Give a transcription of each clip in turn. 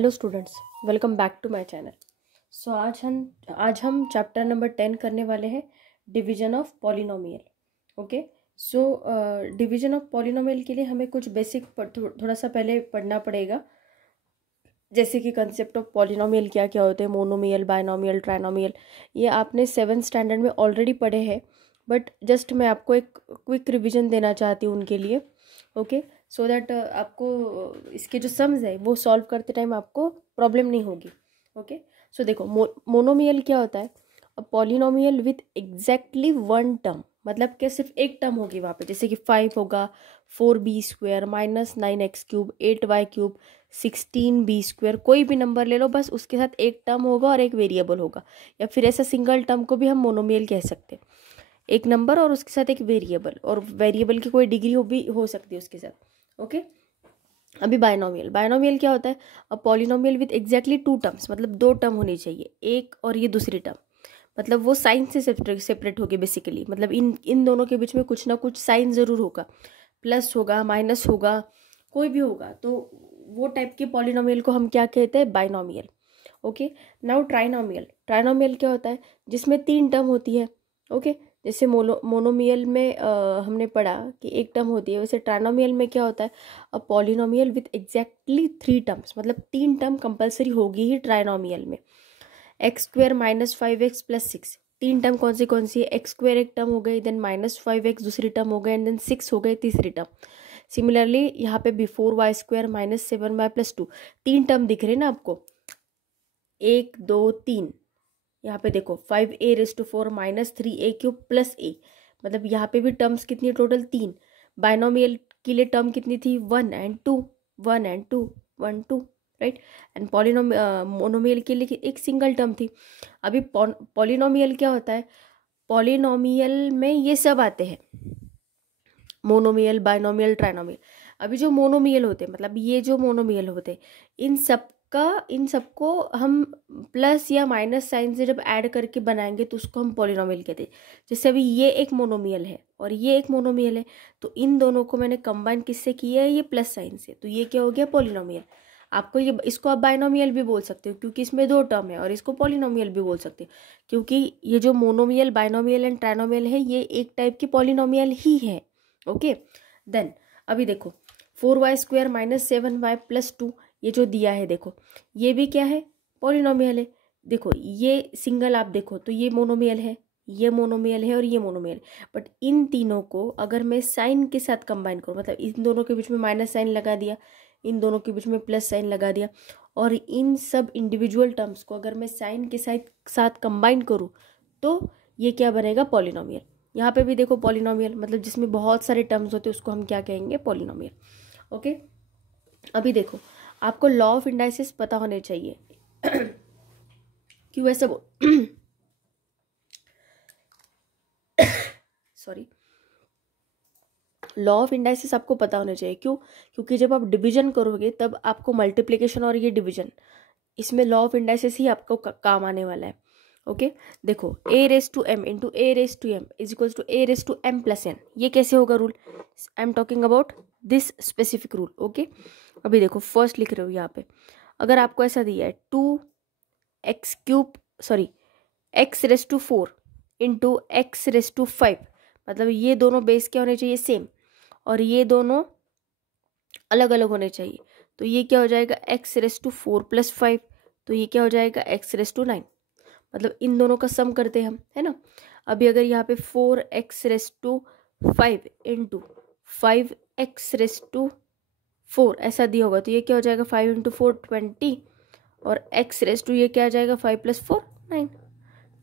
Hello students, welcome back to my channel. So आज हम chapter number 10 करने वाले हैं, division of polynomial. Okay. So division of polynomial के लिए हमें कुछ बेसिक थोड़ा सा पहले पढ़ना पड़ेगा, जैसे कि कंसेप्ट ऑफ पॉलिनोमियल क्या क्या होते हैं, मोनोमियल, बायनोमियल, ट्राइनोमियल। ये आपने 7th स्टैंडर्ड में ऑलरेडी पढ़े हैं, बट जस्ट मैं आपको एक क्विक रिविजन देना चाहती हूँ उनके लिए। ओके, सो दैट आपको इसके जो सम्स है वो सॉल्व करते टाइम आपको प्रॉब्लम नहीं होगी। ओके, सो देखो, मोनोमियल क्या होता है? A polynomial with exactly one term, मतलब कि सिर्फ एक टर्म होगी वहाँ पे, जैसे कि 5 होगा, 4b² minus 9x³ 8y³, 16b², कोई भी नंबर ले लो, बस उसके साथ एक टर्म होगा और एक वेरिएबल होगा। या फिर ऐसा सिंगल टर्म को भी हम मोनोमियल कह सकते हैं, एक नंबर और उसके साथ एक वेरिएबल, और वेरिएबल की कोई डिग्री भी हो सकती है उसके साथ। ओके, अभी बायनोमियल क्या होता है? A polynomial with exactly 2 terms, मतलब 2 टर्म होनी चाहिए, एक और ये दूसरी टर्म, मतलब वो साइन से सेपरेट होगी बेसिकली, मतलब इन दोनों के बीच में कुछ ना कुछ साइन ज़रूर होगा, प्लस होगा, माइनस होगा, कोई भी होगा। तो वो टाइप के पॉलिनोमियल को हम क्या कहते हैं? बायनोमियल। ओके, नाउ ट्राइनोमियल क्या होता है? जिसमें 3 टर्म होती है। ओके, जैसे मोनोमियल में हमने पढ़ा कि एक टर्म होती है, वैसे ट्राइनोमियल में क्या होता है? A polynomial with exactly 3 terms, मतलब 3 टर्म कंपलसरी होगी ही ट्राइनोमियल में। x² minus 5x plus 6, 3 term कौन सी है? x² एक टर्म हो गई, देन माइनस 5x दूसरी टर्म हो गई, एंड देन 6 हो गई तीसरी टर्म। सिमिलरली यहाँ पे भी 4y² minus 7y plus 2, 3 term दिख रहे हैं ना आपको, 1 2 3। यहाँ पे देखो 5a⁴ minus 3a³ plus a, मतलब यहाँ पे भी टर्म्स कितनी टोटल? 3। बायनोमियल के लिए टर्म कितनी थी? 1 and 2, 1 and 2, 1 2, right. And monomial के लिए एक सिंगल टर्म थी। अभी पॉलिनोमियल क्या होता है? पॉलिनोमियल में ये सब आते हैं, मोनोमियल, बायनोमियल, ट्राइनोमियल। अभी जो मोनोमियल होते हैं, मतलब ये जो मोनोमियल होते हैं, इन सबको हम प्लस या माइनस साइन से जब ऐड करके बनाएंगे तो उसको हम पॉलिनोमियल कहते हैं। जैसे अभी ये एक मोनोमियल है और ये एक मोनोमियल है, तो इन दोनों को मैंने कंबाइन किससे किया है? ये प्लस साइन से, तो ये क्या हो गया? पॉलिनोमियल। आपको ये, इसको आप बायनोमियल भी बोल सकते हो क्योंकि इसमें 2 टर्म है, और इसको पॉलिनोमियल भी बोल सकते हो क्योंकि ये जो मोनोमियल, बायनोमियल एंड ट्राइनोमियल है, ये एक टाइप की पॉलिनोमियल ही है। ओके, देन अभी देखो 4y² माइनस 7y प्लस 2, ये जो दिया है देखो, ये भी क्या है? पॉलिनोमियल है। देखो ये सिंगल आप देखो तो ये मोनोमियल है, ये मोनोमियल है और ये मोनोमियल है, बट इन तीनों को अगर मैं साइन के साथ कंबाइन करूँ, मतलब इन दोनों के बीच में माइनस साइन लगा दिया, इन दोनों के बीच में प्लस साइन लगा दिया, और इन सब इंडिविजुअल टर्म्स को अगर मैं साइन के साथ कंबाइन करूँ तो ये क्या बनेगा? पॉलिनोमियल। यहाँ पे भी देखो पॉलिनोमियल, मतलब जिसमें बहुत सारे टर्म्स होते हैं उसको हम क्या कहेंगे? पॉलिनोमियल। ओके, अभी देखो, आपको लॉ ऑफ इंडाइसिस पता होने चाहिए। क्यों ऐसा सॉरी, लॉ ऑफ इंडाइसिस आपको पता होने चाहिए। क्यों? क्योंकि जब आप डिवीजन करोगे तब आपको मल्टीप्लिकेशन और ये डिवीजन, इसमें लॉ ऑफ इंडाइसिस ही आपको काम आने वाला है। ओके, देखो a⁻m into a⁻m is equals to a⁻m plus n, ये कैसे होगा rule? I am talking about this specific rule. Okay, अभी देखो फर्स्ट लिख रहे हो यहाँ पे, अगर आपको ऐसा दिया है 2x⁴ इंटू x⁵, मतलब ये दोनों बेस क्या होने चाहिए? सेम, और ये दोनों अलग अलग होने चाहिए, तो ये क्या हो जाएगा? x⁴ प्लस 5, तो ये क्या हो जाएगा? x⁹ मतलब इन दोनों का सम करते हैं हम, है ना। अभी अगर यहाँ पे 4x⁵ इंटू 5x⁴ ऐसा दिया होगा तो ये क्या हो जाएगा? 5 इंटू 4 20, और ये क्या आ जाएगा? 5 प्लस 4 9,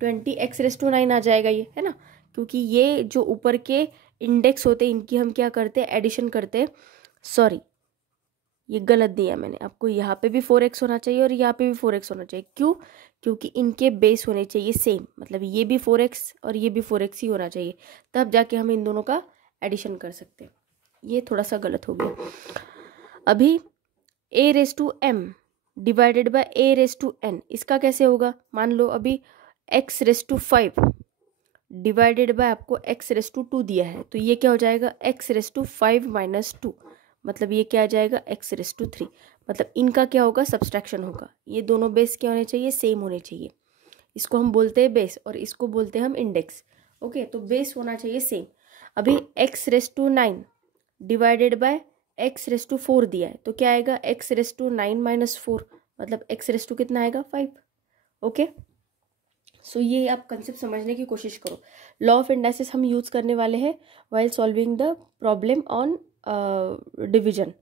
20 x⁹ आ जाएगा ये, है ना। क्योंकि ये जो ऊपर के इंडेक्स होते हैं इनकी हम क्या करते हैं? एडिशन करते हैं। सॉरी, ये गलत दिया मैंने आपको, यहाँ पे भी 4x होना चाहिए और यहाँ पे भी 4x होना चाहिए। क्यों? क्योंकि इनके बेस होने चाहिए सेम, मतलब ये भी 4x और ये भी 4x ही होना चाहिए, तब जाके हम इन दोनों का एडिशन कर सकते हैं। ये थोड़ा सा गलत हो गया। अभी a⁻m डिवाइडेड बाय a⁻n, इसका कैसे होगा? मान लो अभी x⁵ डिवाइडेड बाय आपको x⁵ दिया है, तो ये क्या हो जाएगा? x⁵ माइनस 2, मतलब ये क्या आ जाएगा? x⁵, मतलब इनका क्या होगा, सब्सट्रैक्शन होगा। ये दोनों बेस क्या होने चाहिए, सेम होने चाहिए। इसको हम बोलते हैं बेस और इसको बोलते हैं हम इंडेक्स। ओके, तो बेस होना चाहिए सेम। अभी x⁻9 डिवाइडेड बाय x⁻4 दिया है, तो क्या आएगा, x⁻9 - 4 मतलब x⁻, कितना आएगा, 5। ओके, सो ये आप कंसेप्ट समझने की कोशिश करो। लॉ ऑफ इंडाइसिस हम यूज करने वाले हैं while solving the problem on division.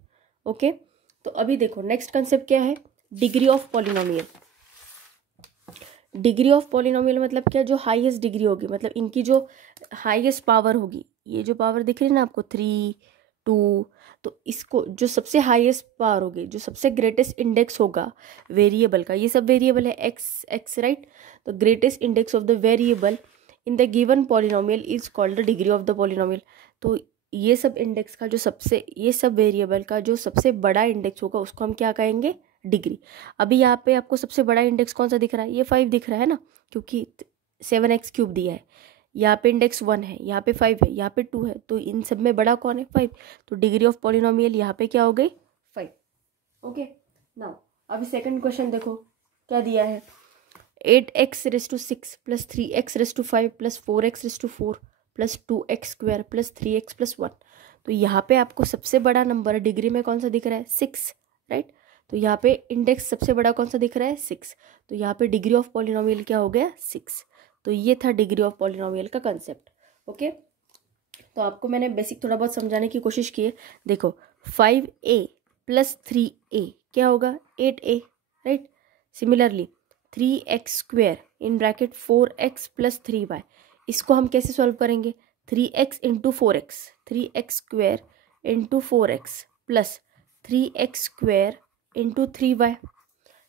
Okay, तो अभी देखो नेक्स्ट कंसेप्ट क्या है, degree of polynomial. Degree of polynomial मतलब क्या, जो हाईएस्ट डिग्री होगी, मतलब इनकी जो हाईएस्ट पावर होगी, ये जो पावर दिख रही है ना आपको 3, 2, तो इसको जो सबसे हाईएस्ट पावर होगी, जो सबसे ग्रेटेस्ट इंडेक्स होगा वेरिएबल का, ये सब वेरिएबल है एक्स राइट, तो greatest index of the variable in the given polynomial is called the degree of the polynomial. तो ये सब इंडेक्स का जो सबसे, ये सब वेरिएबल का जो सबसे बड़ा इंडेक्स होगा उसको हम क्या कहेंगे, डिग्री। अभी यहाँ पे आपको सबसे बड़ा इंडेक्स कौन सा दिख रहा है, ये 5 दिख रहा है ना, क्योंकि 7x³ दिया है। यहाँ पे इंडेक्स 1 है, यहाँ पे 5 है, यहाँ पे 2 है, तो इन सब में बड़ा कौन है, 5। तो डिग्री ऑफ पॉलिनोमियल यहाँ पे क्या हो गई, 5। ओके, नाउ अभी सेकंड क्वेश्चन देखो क्या दिया है, 8x⁻6 + 3x�5 + 4x�4 + 2x² + 3x + 1। तो यहाँ पे आपको सबसे बड़ा नंबर डिग्री में कौन सा दिख रहा है, 6 राइट। तो यहाँ पे इंडेक्स सबसे बड़ा कौन सा दिख रहा है, 6। तो यहाँ पे डिग्री ऑफ पॉलिनोमियल क्या हो गया, 6। तो ये था डिग्री ऑफ पॉलिनोमियल का कंसेप्ट। ओके, तो आपको मैंने बेसिक थोड़ा बहुत समझाने की कोशिश की है। देखो 5a + 3a क्या होगा, 8a right. Similarly 3x² in bracket 4x + 3y, इसको हम कैसे सॉल्व करेंगे, 3x × 4x, 3x² × 4x + 3x² × 3y,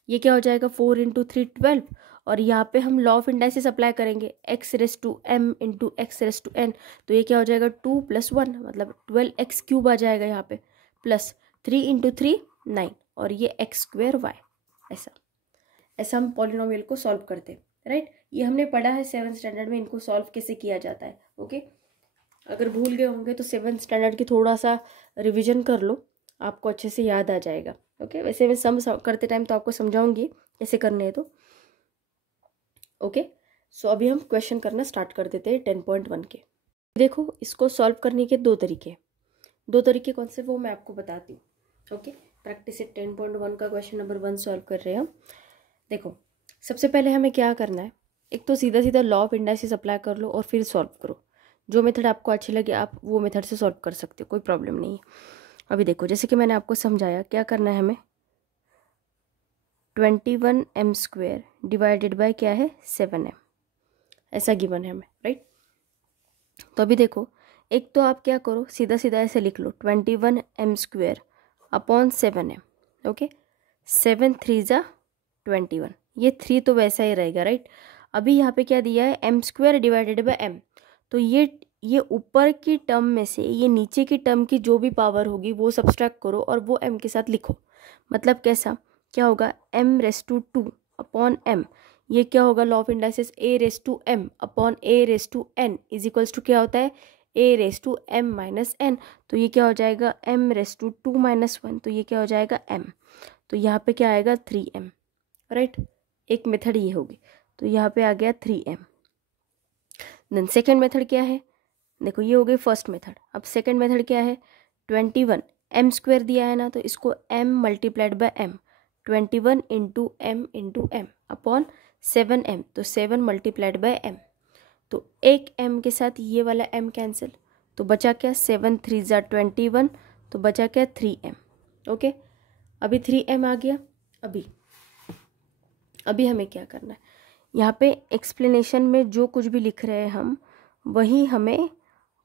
ये क्या हो जाएगा, 4 × 3 12। और यहाँ पे हम लॉ ऑफ इंडाइसिस अप्लाई करेंगे, x⁻m × x⁻n, तो ये क्या हो जाएगा, 2 + 1 मतलब 12x³ आ जाएगा यहाँ पे, प्लस 3 × 3 9 और ये x²y। ऐसा हम पॉलिनोमियल को सॉल्व करते हैं राइट। ये हमने पढ़ा है 7th स्टैंडर्ड में, इनको सॉल्व कैसे किया जाता है। ओके, अगर भूल गए होंगे तो 7th स्टैंडर्ड की थोड़ा सा रिविजन कर लो, आपको अच्छे से याद आ जाएगा। ओके, वैसे मैं सम करते टाइम तो आपको समझाऊंगी कैसे करने हैं। तो ओके, सो अभी हम क्वेश्चन करना स्टार्ट कर देते हैं 10.1 के। देखो इसको सॉल्व करने के दो तरीके कौन से वो मैं आपको बताती हूँ। ओके, प्रैक्टिस सेट 10.1 का क्वेश्चन नंबर 1 सॉल्व कर रहे हैं हम। देखो सबसे पहले हमें क्या करना है, एक तो सीधा सीधा लॉ ऑफ इंडाइसिस अप्लाई कर लो और फिर सॉल्व करो। जो मेथड आपको अच्छी लगे आप वो मेथड से सॉल्व कर सकते हो, कोई प्रॉब्लम नहीं है। अभी देखो जैसे कि मैंने आपको समझाया, क्या करना है हमें, 21m² डिवाइडेड बाय क्या है, 7m, ऐसा गिवन है हमें राइट। तो अभी देखो एक तो आप क्या करो, सीधा सीधा ऐसे लिख लो 21m² / 7m। ओके, 7 3 × 21, ये 3 तो वैसा ही रहेगा राइट। अभी यहाँ पे क्या दिया है, m² डिवाइडेड बाय m, तो ये ऊपर की टर्म में से ये नीचे की टर्म की जो भी पावर होगी वो सब्सट्रैक्ट करो और वो m के साथ लिखो। मतलब कैसा, क्या होगा, m⁻2 / m, ये क्या होगा, law of indices a⁻m / a⁻n is equals to क्या होता है, a⁻m - n। तो ये क्या हो जाएगा, m⁻2 - 1, तो ये क्या हो जाएगा m। तो यहाँ पे क्या आएगा, 3m राइट। एक मेथड ये होगी, तो यहाँ पे आ गया 3m। देन सेकेंड मेथड क्या है, देखो ये हो गई फर्स्ट मेथड। अब सेकेंड मेथड क्या है, 21m² दिया है ना, तो इसको m × m, 21 × m × m / 7m, तो 7 × m। तो एक m के साथ ये वाला m कैंसिल, तो बचा क्या, 7 3 × 21, तो बचा क्या, 3m। ओके, अभी 3m आ गया। अभी हमें क्या करना है, यहाँ पे एक्सप्लेनेशन में जो कुछ भी लिख रहे हैं हम वही हमें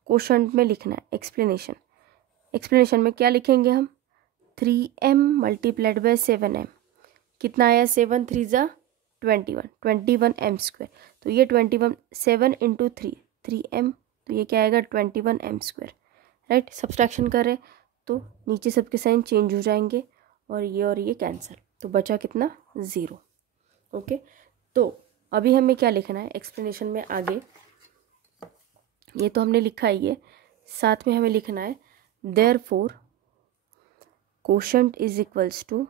क्वोशंट में लिखना है। एक्सप्लेनेशन में क्या लिखेंगे हम, 3m × 7m, कितना आया, 7 3 × 21, 21m², तो ये 21, 7 × 3 3m, तो ये क्या आएगा, 21m² राइट। सब्सट्रैक्शन कर रहे तो नीचे सबके साइन चेंज हो जाएंगे और ये कैंसिल, तो बचा कितना, 0। ओके, तो अभी हमें क्या लिखना है एक्सप्लेनेशन में आगे, ये तो हमने लिखा ही है, साथ में हमें लिखना है therefore quotient is equals to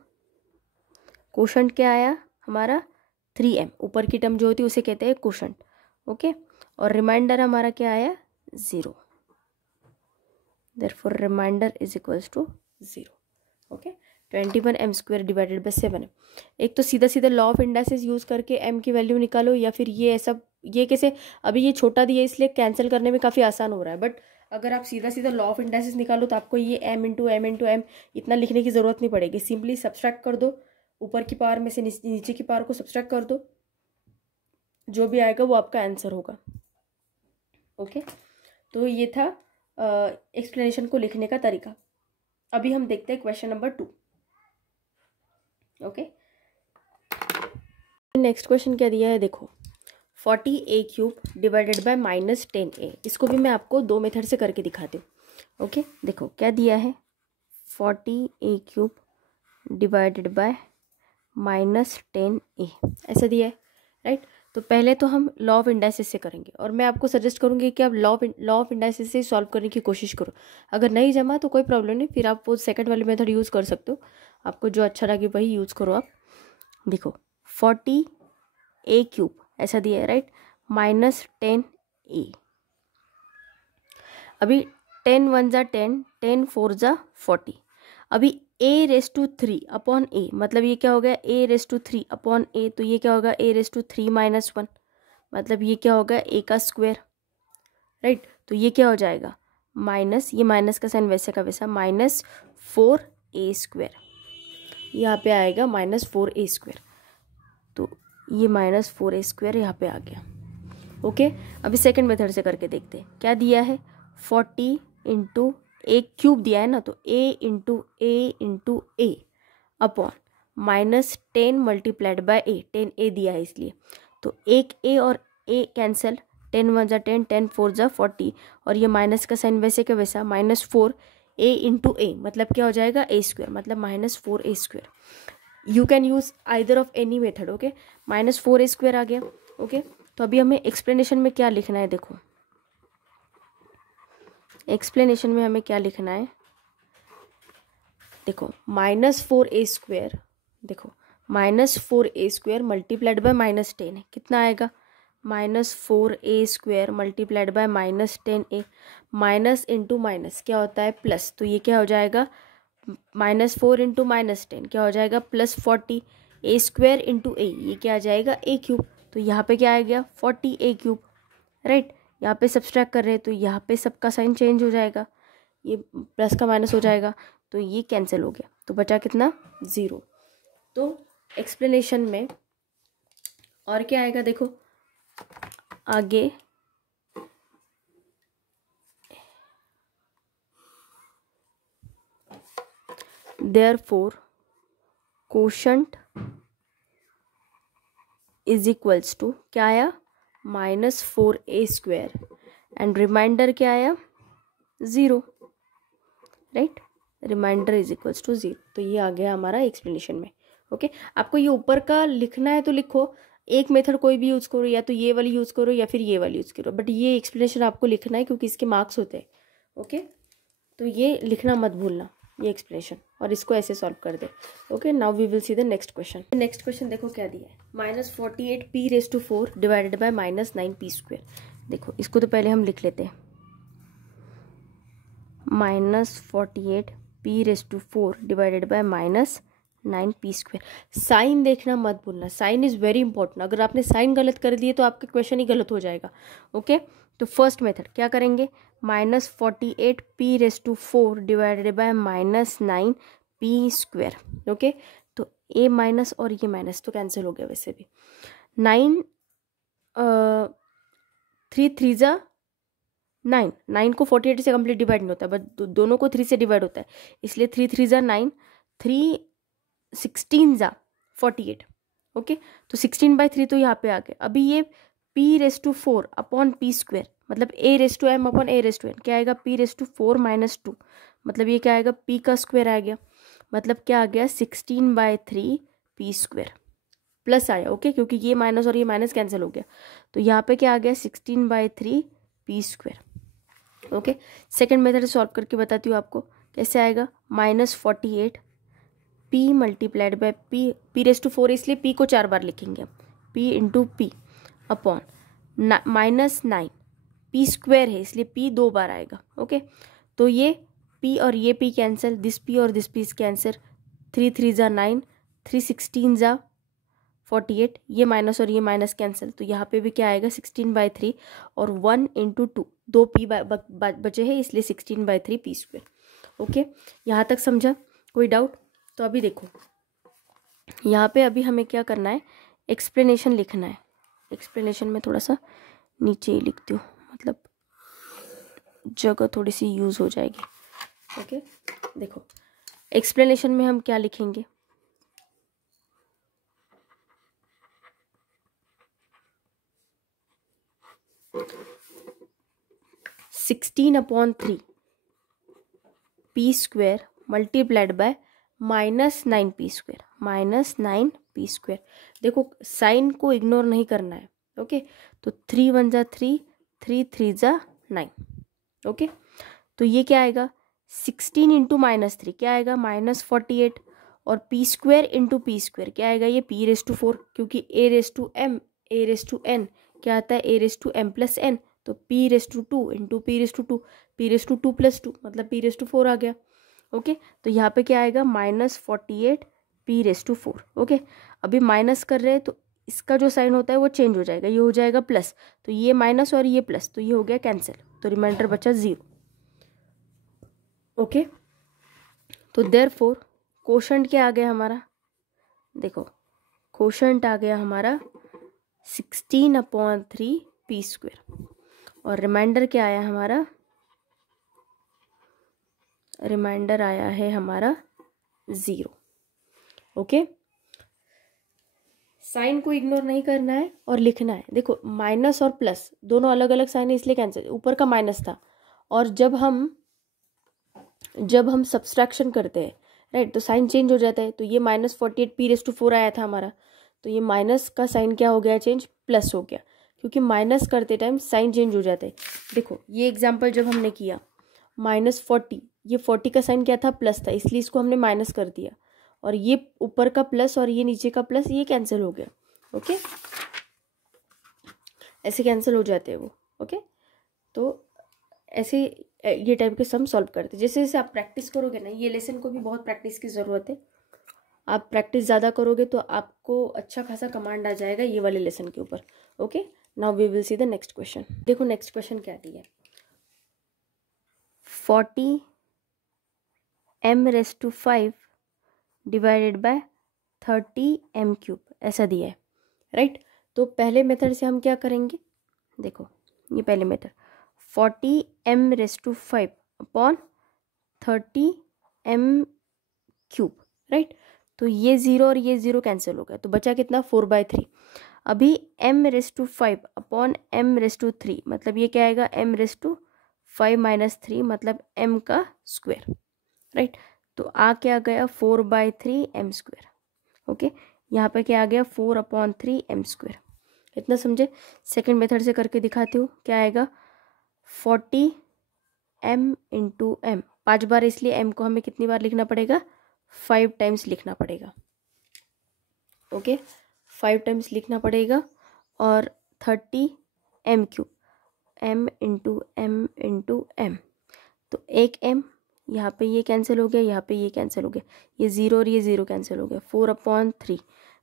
quotient क्या आया हमारा 3m, ऊपर की टर्म जो होती है उसे कहते हैं कोशंट, ओके। और रिमाइंडर हमारा क्या आया 0, therefore remainder is equals to 0, okay. 21m² divided by 7m। एक तो सीधा सीधा लॉ ऑफ इंडाइसेस यूज़ करके m की वैल्यू निकालो, या फिर ये ऐसा, ये कैसे, अभी ये छोटा दिया इसलिए कैंसिल करने में काफ़ी आसान हो रहा है, बट अगर आप सीधा सीधा लॉ ऑफ इंडाइसेस निकालो तो आपको ये m इंटू m इतना लिखने की ज़रूरत नहीं पड़ेगी। सिंपली सब्सट्रैक्ट कर दो, ऊपर की पावर में से नीचे की पावर को सब्सट्रैक्ट कर दो, जो भी आएगा वो आपका आंसर होगा, ओके। तो ये था एक्सप्लेनेशन को लिखने का तरीका। अभी हम देखते हैं question number 2, okay. Next question क्या दिया है देखो, 40a³ डिवाइडेड बाय -10a। इसको भी मैं आपको 2 मेथड से करके दिखाती हूँ, ओके। देखो क्या दिया है, 40a³ डिवाइडेड बाय -10a ऐसा दिया है, राइट। तो पहले तो हम लॉ ऑफ इंडाइसेस से करेंगे, और मैं आपको सजेस्ट करूंगी कि आप लॉ ऑफ इंडाइसेस से सॉल्व करने की कोशिश करो। अगर नहीं जमा तो कोई प्रॉब्लम नहीं, फिर आप वो सेकंड वाली मेथड यूज़ कर सकते हो, आपको जो अच्छा लगे वही यूज़ करो आप। देखो 40a³ ऐसा दिया है, राइट, -10a। अभी 10 1 ज़ा 10, 10 4 ज़ा 40। अभी a⁻³ अपॉन a, मतलब ये क्या हो गया a⁻³ अपॉन a, तो ये क्या होगा a⁻³ -1, मतलब ये क्या होगा a का स्क्वायर, राइट। तो ये क्या हो जाएगा माइनस, ये माइनस का साइन वैसे का वैसा, -4a², यहाँ पे आएगा -4a², तो ये -4a² यहाँ पे आ गया, ओके। अभी सेकंड मेथड से करके देखते हैं क्या दिया है, 40 इंटू a³ दिया है ना, तो a upon -10 multiplied by a, 10a दिया है इसलिए, तो एक a और a कैंसिल, 10 1 ज़ा 10, 10 4 ज़ा 40, और ये माइनस का साइन वैसे का वैसा, -4a इंटू a, मतलब क्या हो जाएगा a², मतलब -4a²। You can use either of any method, okay. -4a² आ गया, ओके। तो अभी हमें एक्सप्लेनेशन में क्या लिखना है, देखो एक्सप्लेनेशन में हमें क्या लिखना है, देखो -4a², देखो -4a² मल्टीप्लाइड बाय -10 है, कितना आएगा -4a² multiplied by -10a, minus into minus क्या होता है प्लस, तो ये क्या हो जाएगा -4 इंटू -10 क्या हो जाएगा +40, a² इंटू a, ये क्या आ जाएगा a³, तो यहाँ पे क्या आ गया 40a³, राइट। यहाँ पे सब्सट्रैक्ट कर रहे हैं तो यहाँ पे सबका साइन चेंज हो जाएगा, ये प्लस का माइनस हो जाएगा, तो ये कैंसिल हो गया, तो बचा कितना 0। तो एक्सप्लेनेशन में और क्या आएगा देखो आगे, therefore quotient is equals to क्या आया -4a² एंड रिमाइंडर क्या आया 0, right. Remainder is equals to 0, तो ये आ गया हमारा एक्सप्लेनेशन में, ओके। आपको ये ऊपर का लिखना है तो लिखो, एक मेथड कोई भी यूज़ करो, या तो ये वाली यूज़ करो या फिर ये वाली यूज़ करो, बट ये एक्सप्लेनेशन आपको लिखना है क्योंकि इसके मार्क्स होते हैं, ओके। तो ये लिखना मत भूलना, ये एक्सप्लेनेशन, और इसको ऐसे सॉल्व कर दे, okay. Now we will see the next question. Next question देखो क्या दिया है, -48p⁻4 डिवाइडेड बाय -9p²। देखो इसको तो पहले हम लिख लेते हैं, -48p⁻4 divided by -9p²। Sign देखना मत भूलना, साइन इज वेरी इंपॉर्टेंट, अगर आपने साइन गलत कर दिए तो आपका क्वेश्चन ही गलत हो जाएगा, ओके। तो फर्स्ट मेथड क्या करेंगे, -48p⁻4 divided by -9p², okay. तो a माइनस और ये माइनस तो कैंसिल हो गया, वैसे भी 9 3 3 ज़ा 9, 9 को 48 से कंप्लीट डिवाइड नहीं होता, बट दोनों को 3 से डिवाइड होता है, इसलिए 3 3 ज़ा 9, 3 16 ज़ा 48, ओके। तो 16/3 तो यहाँ पे आ गया। अभी ये p⁻4 अपॉन p², मतलब a⁻m अपॉन a⁻n क्या आएगा p⁻4 - 2, मतलब ये क्या आएगा p का स्क्वायर आ गया, मतलब क्या आ गया 16/3 p² प्लस आया, ओके, क्योंकि ये माइनस और ये माइनस कैंसिल हो गया, तो यहाँ पे क्या आ गया 16/3 p², okay. Second method solve करके बताती हूँ आपको कैसे आएगा, -48 p multiplied by p, p⁴ इसलिए p को 4 बार लिखेंगे हम, p into P upon -9, p² है इसलिए p 2 बार आएगा। ओके, तो ये p और ये p कैंसिल, दिस p और दिस p कैंसिल, 3 3 ज़ा 9, 3 16 ज़ा 48, ये माइनस और ये माइनस कैंसिल, तो यहाँ पे भी क्या आएगा 16/3 और 1 इंटू 2, 2 p बचे हैं इसलिए 16/3 p²। ओके, यहाँ तक समझा? कोई डाउट? तो अभी देखो यहाँ पे अभी हमें क्या करना है, एक्सप्लेनेशन लिखना है। एक्सप्लेनेशन में थोड़ा सा नीचे ही लिखती हूँ, मतलब जगह थोड़ी सी यूज़ हो जाएगी। ओके, देखो एक्सप्लेनेशन में हम क्या लिखेंगे, (16/3) p² multiplied by -9 p², -9 p²। देखो साइन को इग्नोर नहीं करना है। ओके, तो 3 1 ज़ा 3, 3 3 ज़ा 9। ओके, तो ये क्या आएगा 16 इंटू -3 क्या आएगा -48, और p² इंटू p² क्या आएगा ये p⁴, क्योंकि a⁴n क्या आता है a⁴m+n, तो p⁴2 इंटू p⁴2, p⁴2 + 2 मतलब p⁴ आ गया। ओके, तो यहाँ पे क्या आएगा -48 p⁴। ओके, अभी माइनस कर रहे हैं तो इसका जो साइन होता है वो चेंज हो जाएगा, ये हो जाएगा प्लस, तो ये माइनस और ये प्लस, तो ये हो गया कैंसिल, तो रिमाइंडर बचा 0। ओके, तो देयरफॉर कोशेंट क्या आ गया हमारा, देखो कोशेंट आ गया हमारा 16/3 p², और रिमाइंडर क्या आया हमारा, रिमाइंडर आया है हमारा 0। ओके, साइन को इग्नोर नहीं करना है और लिखना है। देखो माइनस और प्लस दोनों अलग अलग साइन है इसलिए कैंसिल, ऊपर का माइनस था, और जब हम सब्सट्रैक्शन करते हैं राइट, तो साइन चेंज हो जाता है, तो ये -48 p⁴ आया था हमारा, तो ये माइनस का साइन क्या हो गया चेंज, प्लस हो गया, क्योंकि माइनस करते टाइम साइन चेंज हो जाते हैं। देखो ये एग्जाम्पल जब हमने किया -40, ये 40 का साइन क्या था प्लस था, इसलिए इसको हमने माइनस कर दिया, और ये ऊपर का प्लस और ये नीचे का प्लस ये कैंसिल हो गया। ओके, ऐसे कैंसिल हो जाते हैं वो। ओके, तो ऐसे ये टाइप के सम सॉल्व करते हैं। जैसे जैसे आप प्रैक्टिस करोगे ना, ये लेसन को भी बहुत प्रैक्टिस की ज़रूरत है, आप प्रैक्टिस ज़्यादा करोगे तो आपको अच्छा खासा कमांड आ जाएगा ये वाले लेसन के ऊपर। Okay, now we will see the next question. देखो नेक्स्ट क्वेश्चन क्या दिया है, 40m⁵ डिवाइडेड बाय 30m³ ऐसा दिया है राइट। तो पहले मेथड से हम क्या करेंगे, देखो ये पहले method 40m⁵ upon 30m³ right, तो ये 0 और ये 0 कैंसिल हो गया, तो बचा कितना 4/3। अभी m⁵ अपॉन m⁵3 मतलब ये क्या आएगा m⁵5 - 3 मतलब m का स्क्वायर राइट, तो आ क्या गया 4/3 m²। ओके, यहाँ पे क्या आ गया 4/3 m²। इतना समझे। सेकंड मेथड से करके दिखाती हूँ, क्या आएगा 40m इंटू m, 5 बार, इसलिए m को हमें कितनी बार लिखना पड़ेगा 5 टाइम्स लिखना पड़ेगा। ओके, 5 टाइम्स लिखना पड़ेगा, और 30m³ m इंटू m, तो एक m, यहाँ पे ये कैंसिल हो गया, यहाँ पे ये कैंसिल हो गया, ये 0 और ये 0 कैंसिल हो गया, 4/3,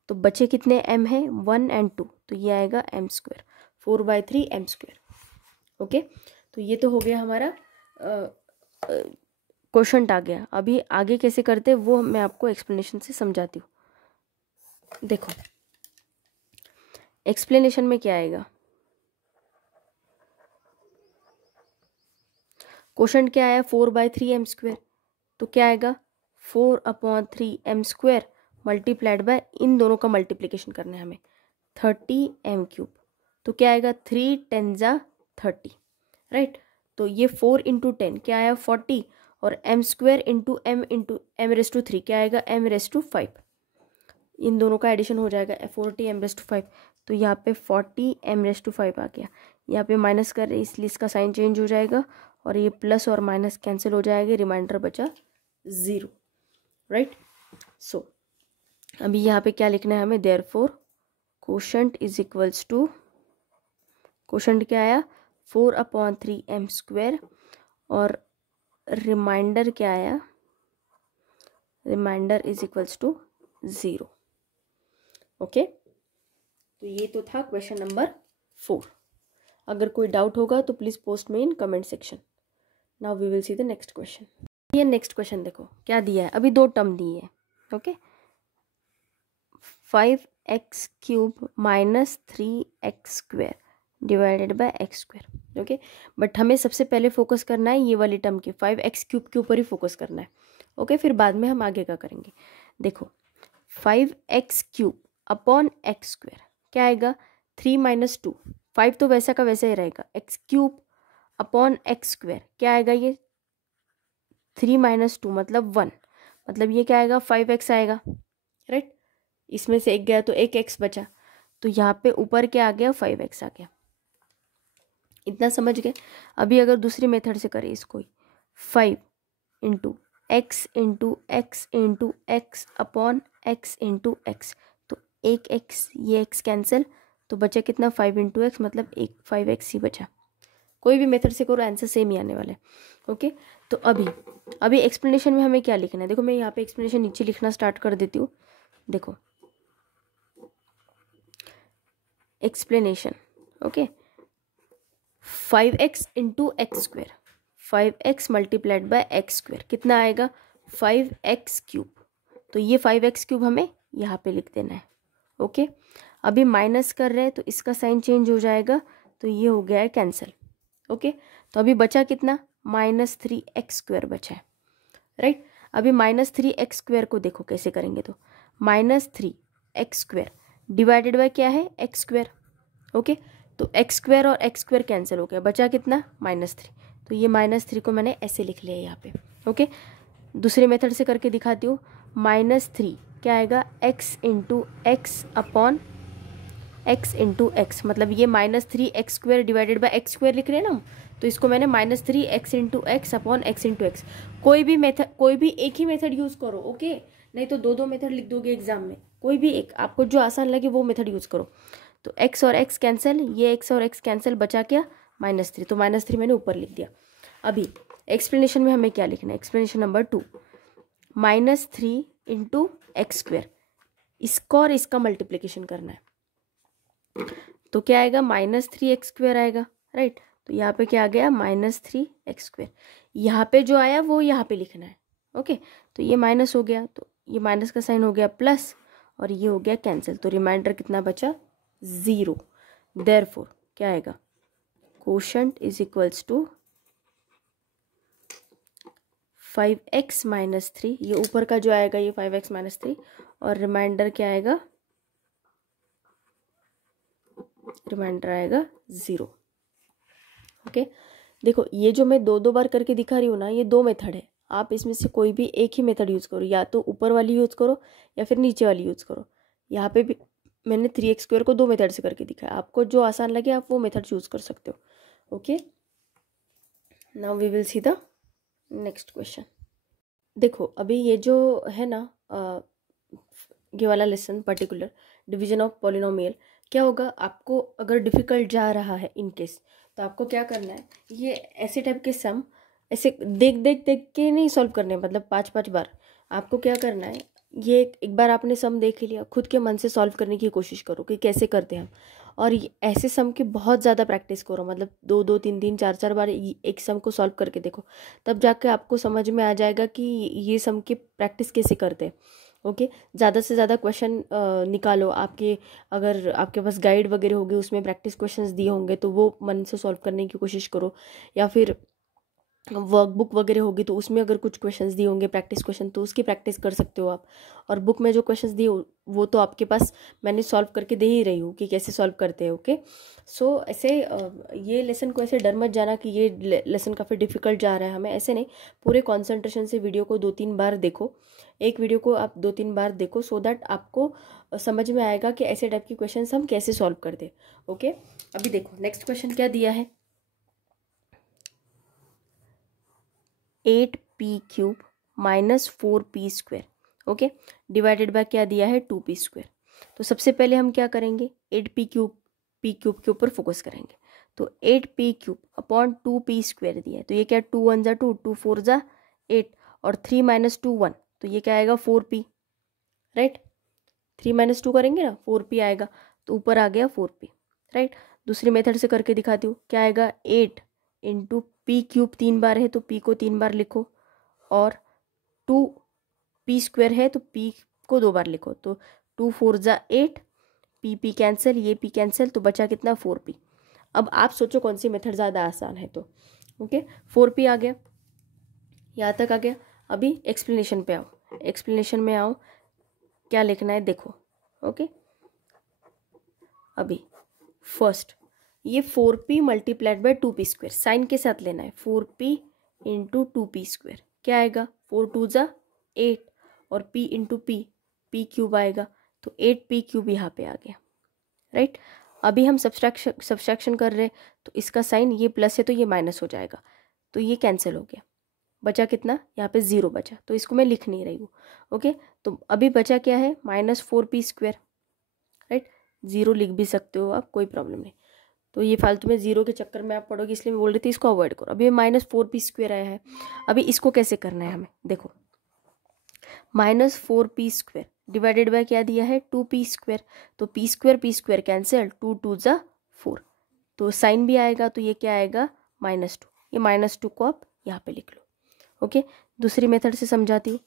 तो बचे कितने m है 1 और 2, तो ये आएगा m², 4/3 m²। ओके, तो ये तो हो गया हमारा क्वेश्चन आ गया। अभी आगे कैसे करते हैं वो मैं आपको एक्सप्लेनेशन से समझाती हूँ। देखो एक्सप्लेनेशन में क्या आएगा, क्वेश्चन क्या आया 4/3 m², तो क्या आएगा 4/3 m² मल्टीप्लाइड बाय, इन दोनों का मल्टीप्लिकेशन करना है हमें 30m³, तो क्या आएगा 3 10 ज़ा 30 राइट, तो ये 4 इंटू 10 क्या आया 40, और m² इंटू m⁵3 क्या आएगा m⁵5, इन दोनों का एडिशन हो जाएगा 40 m⁵5, तो यहाँ पे 40 m⁵5 आ गया, यहाँ पे माइनस कर रहे हैं इसलिए इसका साइन चेंज हो जाएगा, और ये प्लस और माइनस कैंसिल हो जाएगा, रिमाइंडर बचा 0 राइट। सो अभी यहाँ पे क्या लिखना है हमें, therefore quotient is equals to, quotient क्या आया 4/3m², और रिमाइंडर क्या आया, remainder is equals to 0। Okay, तो ये तो था क्वेश्चन नंबर 4। अगर कोई डाउट होगा तो प्लीज़ पोस्ट में in comment section. Now we will see the next question. ये नेक्स्ट क्वेश्चन देखो क्या दिया है, अभी 2 टर्म दिए हैं। Okay, 5x³ minus 3x² divided by x²। Okay, but हमें सबसे पहले फोकस करना है ये वाली टर्म के 5x³ के ऊपर ही फोकस करना है। ओके, फिर बाद में हम आगे का करेंगे। देखो 5x³ अपॉन x² क्या आएगा, 3 - 2, 5 तो वैसा का वैसा ही रहेगा, x³ अपॉन x² क्या आएगा, ये 3 - 2 मतलब 1, मतलब ये क्या आएगा 5x आएगा, राइट। इसमें से एक गया तो एक x बचा, तो यहाँ पे ऊपर क्या आ गया 5x आ गया। इतना समझ गए। अभी अगर दूसरी मेथड से करें इसको, 5 × x × x × x upon x × x, तो एक x, ये x कैंसिल, तो बचा कितना 5 × x, मतलब एक 5x ही बचा। कोई भी मेथड से करो आंसर सेम ही आने वाला है। ओके, तो अभी एक्सप्लेनेशन में हमें क्या लिखना है, देखो मैं यहाँ पे एक्सप्लेनेशन नीचे लिखना स्टार्ट कर देती हूँ। देखो explanation, okay, 5x × x², 5x multiplied by x² कितना आएगा 5x³, तो ये 5x³ हमें यहाँ पे लिख देना है। ओके, अभी माइनस कर रहे हैं तो इसका साइन चेंज हो जाएगा, तो ये हो गया है कैंसिल। ओके, तो अभी बचा कितना -3x² बचा है, राइट। अभी -3x² को देखो कैसे करेंगे, तो -3x² डिवाइडेड बाय क्या है x²। ओके, तो x² और x² कैंसिल हो गया, बचा कितना -3, तो ये -3 को मैंने ऐसे लिख लिया यहाँ पे। ओके, दूसरे मेथड से करके दिखाती हूँ। -3 क्या आएगा x × x upon x × x, मतलब ये -3x² डिवाइडेड बाय x² लिख रहे हैं ना, तो इसको मैंने -3x × x upon x × x। कोई भी मेथड, कोई भी एक ही मेथड यूज़ करो, ओके, नहीं तो 2 मेथड लिख दोगे एग्जाम में। कोई भी एक आपको जो आसान लगे वो मेथड यूज़ करो। तो x और x कैंसिल, ये x और x कैंसिल, बचा क्या -3, तो -3 मैंने ऊपर लिख दिया। अभी एक्सप्लेनेशन में हमें क्या लिखना है, एक्सप्लेनेशन नंबर 2, -3 × x², इसका और इसका मल्टीप्लिकेशन करना है, तो क्या आएगा -3x² आएगा, राइट। तो यहाँ पे क्या आ गया -3x², यहाँ पे जो आया वो यहाँ पे लिखना है। ओके, तो ये माइनस हो गया, तो ये माइनस का साइन हो गया प्लस, और ये हो गया कैंसिल, तो रिमाइंडर कितना बचा 0। देयरफॉर क्या आएगा, quotient is equals to 5x - 3, ये ऊपर का जो आएगा ये 5x - 3, और रिमाइंडर क्या आएगा, रिमाइंडर आएगा 0। ओके, देखो ये जो मैं 2 बार करके दिखा रही हूँ ना, ये 2 मेथड है, आप इसमें से कोई भी एक ही मेथड यूज़ करो, या तो ऊपर वाली यूज़ करो या फिर नीचे वाली यूज़ करो। यहाँ पे भी मैंने 3x² को 2 मेथड से करके दिखाया, आपको जो आसान लगे आप वो मेथड चूज़ कर सकते हो। Okay, now we will see the next question. देखो अभी ये जो है ना, ये वाला lesson particular division of polynomial, क्या होगा आपको अगर डिफ़िकल्ट जा रहा है इन केस, तो आपको क्या करना है, ये ऐसे टाइप के सम ऐसे देख के नहीं सॉल्व करने, मतलब 5 बार आपको क्या करना है, ये एक बार आपने सम देख लिया, खुद के मन से सॉल्व करने की कोशिश करो कि कैसे करते हैं हम, और ऐसे सम की बहुत ज़्यादा प्रैक्टिस करो, मतलब 2 3 4 बार एक सम को सॉल्व करके देखो, तब जाके आपको समझ में आ जाएगा कि ये सम की प्रैक्टिस कैसे करते हैं। ओके, ज़्यादा से ज़्यादा क्वेश्चन निकालो, आपके अगर आपके पास गाइड वगैरह होगी उसमें प्रैक्टिस क्वेश्चंस दिए होंगे तो वो मन से सॉल्व करने की कोशिश करो, या फिर वर्कबुक वगैरह होगी तो उसमें अगर कुछ क्वेश्चंस दिए होंगे प्रैक्टिस क्वेश्चन, तो उसकी प्रैक्टिस कर सकते हो आप। और बुक में जो क्वेश्चंस दिए वो तो आपके पास मैंने सॉल्व करके दे ही रही हूँ कि कैसे सॉल्व करते हैं। ओके, सो ऐसे ये लेसन को ऐसे डर मत जाना कि ये लेसन काफ़ी डिफिकल्ट जा रहा है हमें, ऐसे नहीं, पूरे कॉन्सेंट्रेशन से वीडियो को 2-3 बार देखो, एक वीडियो को आप 2-3 बार देखो, सो दैट आपको समझ में आएगा कि ऐसे टाइप की क्वेश्चन हम कैसे सॉल्व करते हैं। ओके, अभी देखो नेक्स्ट क्वेश्चन क्या दिया है, 8p³ - 4p²। Okay, divided by क्या दिया है 2p²। तो सबसे पहले हम क्या करेंगे, 8p³ के ऊपर फोकस करेंगे। तो 8p³ अपॉन 2p² दिया है, तो ये क्या 2 1 जा 2, 2 4 जा 8 और 3 - 2 1, तो ये क्या आएगा 4p, राइट। 3 - 2 करेंगे ना 4p आएगा, तो ऊपर आ गया 4p, राइट। दूसरी मेथड से करके दिखाती हूँ, क्या आएगा 8 × p³ 3 बार है तो p को 3 बार लिखो, और 2p² है तो p को 2 बार लिखो। तो 2 4 जा 8, p कैंसिल, ये p कैंसिल, तो बचा कितना 4p। अब आप सोचो कौन सी मेथड ज़्यादा आसान है, तो ओके 4p आ गया, यहाँ तक आ गया। अभी एक्सप्लेनेशन पे आओ, एक्सप्लेनेशन में आओ, क्या लिखना है देखो। ओके, अभी फर्स्ट ये 4p multiplied by 2p², sign के साथ लेना है, 4p × 2p², क्या आएगा 4 2 जा 8 और p × p³ आएगा, तो 8p³ यहाँ पे आ गया, राइट। अभी हम सब्सट्रैक्शन कर रहे हैं, तो इसका साइन ये प्लस है तो ये माइनस हो जाएगा, तो ये कैंसिल हो गया। बचा कितना, यहाँ पे 0 बचा, तो इसको मैं लिख नहीं रही हूँ। ओके, तो अभी बचा क्या है -4p², राइट। 0 लिख भी सकते हो आप, कोई प्रॉब्लम नहीं। तो ये फालतू में 0 के चक्कर में आप पढ़ोगे, इसलिए मैं बोल रही थी इसको अवॉइड करो। अभी -4p² आया है, अभी इसको कैसे करना है हमें देखो, -4p² डिवाइडेड बाय क्या दिया है 2p², तो p² कैंसिल, 2 2 जा 4, तो साइन भी आएगा, तो ये क्या आएगा -2, ये -2 को आप यहाँ पे लिख लो। ओके, दूसरी मेथड से समझाती हूँ,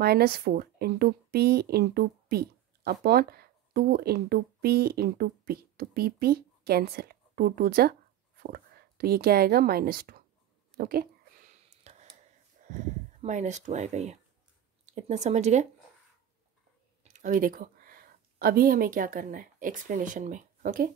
-4 × p × p upon 2 × p × p, तो p कैंसिल, 2 2 जा 4, तो ये क्या आएगा -2। ओके, -2 आएगा, ये इतना समझ गए। अभी देखो, अभी हमें क्या करना है एक्सप्लेनेशन में। ओके,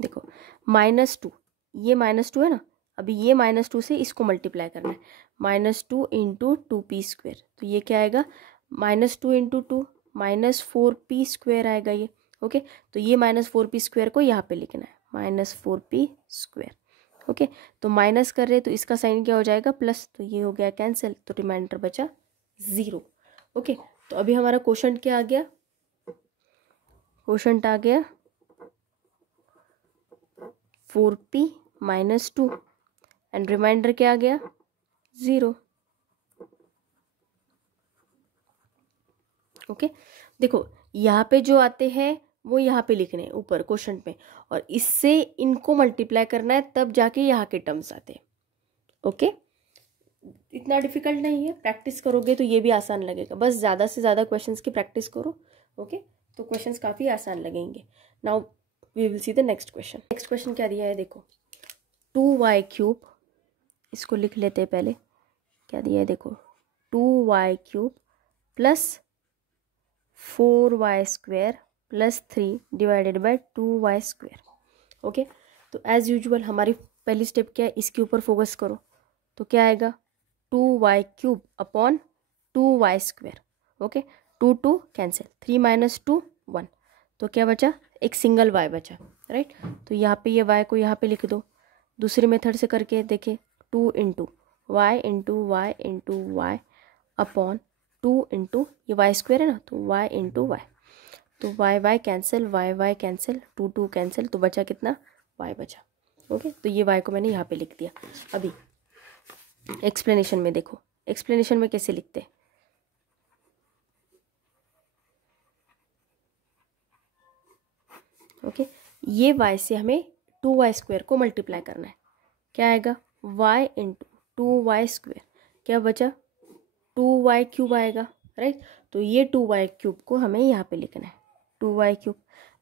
देखो -2, ये -2 है ना, अभी ये -2 से इसको मल्टीप्लाई करना है, -2 × 2p², तो ये क्या आएगा -2 × 2 -4p² आएगा ये। ओके, तो ये -4p² को यहाँ पे लिखना है, -4p²। ओके, तो माइनस कर रहे तो इसका साइन क्या हो जाएगा प्लस, तो ये हो गया कैंसिल, तो रिमाइंडर बचा 0। ओके, तो अभी हमारा क्वेश्चन क्या आ गया, क्वेश्चन आ गया 4p - 2 एंड रिमाइंडर क्या आ गया 0। ओके, देखो यहाँ पे जो आते हैं वो यहाँ पे लिखने हैं ऊपर क्वेश्चन पे, और इससे इनको मल्टीप्लाई करना है, तब जाके यहाँ के टर्म्स आते हैं। ओके, इतना डिफिकल्ट नहीं है, प्रैक्टिस करोगे तो ये भी आसान लगेगा, बस ज़्यादा से ज़्यादा क्वेश्चंस की प्रैक्टिस करो। ओके, तो क्वेश्चंस काफ़ी आसान लगेंगे। Now we will see the next question. Next question क्या दिया है देखो, 2y³, इसको लिख लेते हैं पहले, क्या दिया है देखो 2y³ plus 4y² plus 3 divided by 2y²। Okay, तो एज यूजुअल हमारी पहली स्टेप क्या है, इसके ऊपर फोकस करो, तो क्या आएगा 2y³ upon 2y²। Okay, 2 2 cancel, 3 - 2 1, तो क्या बचा एक सिंगल y बचा, राइट। तो यहाँ पे ये y को यहाँ पे लिख दो। दूसरी मेथड से करके देखे, 2 × y × y × y अपॉन 2 × ये y² है ना, तो y × y, तो y cancel, y cancel, 2 2 cancel, तो बचा कितना y बचा। ओके, तो ये y को मैंने यहाँ पे लिख दिया। अभी एक्सप्लेनेशन में देखो, एक्सप्लेनेशन में कैसे लिखते हैं, ओके, ये y से हमें 2y² को मल्टीप्लाई करना है, क्या आएगा y × 2y², क्या बचा 2y³ आएगा, राइट। तो ये 2y³ को हमें यहाँ पे लिखना है, 2y³,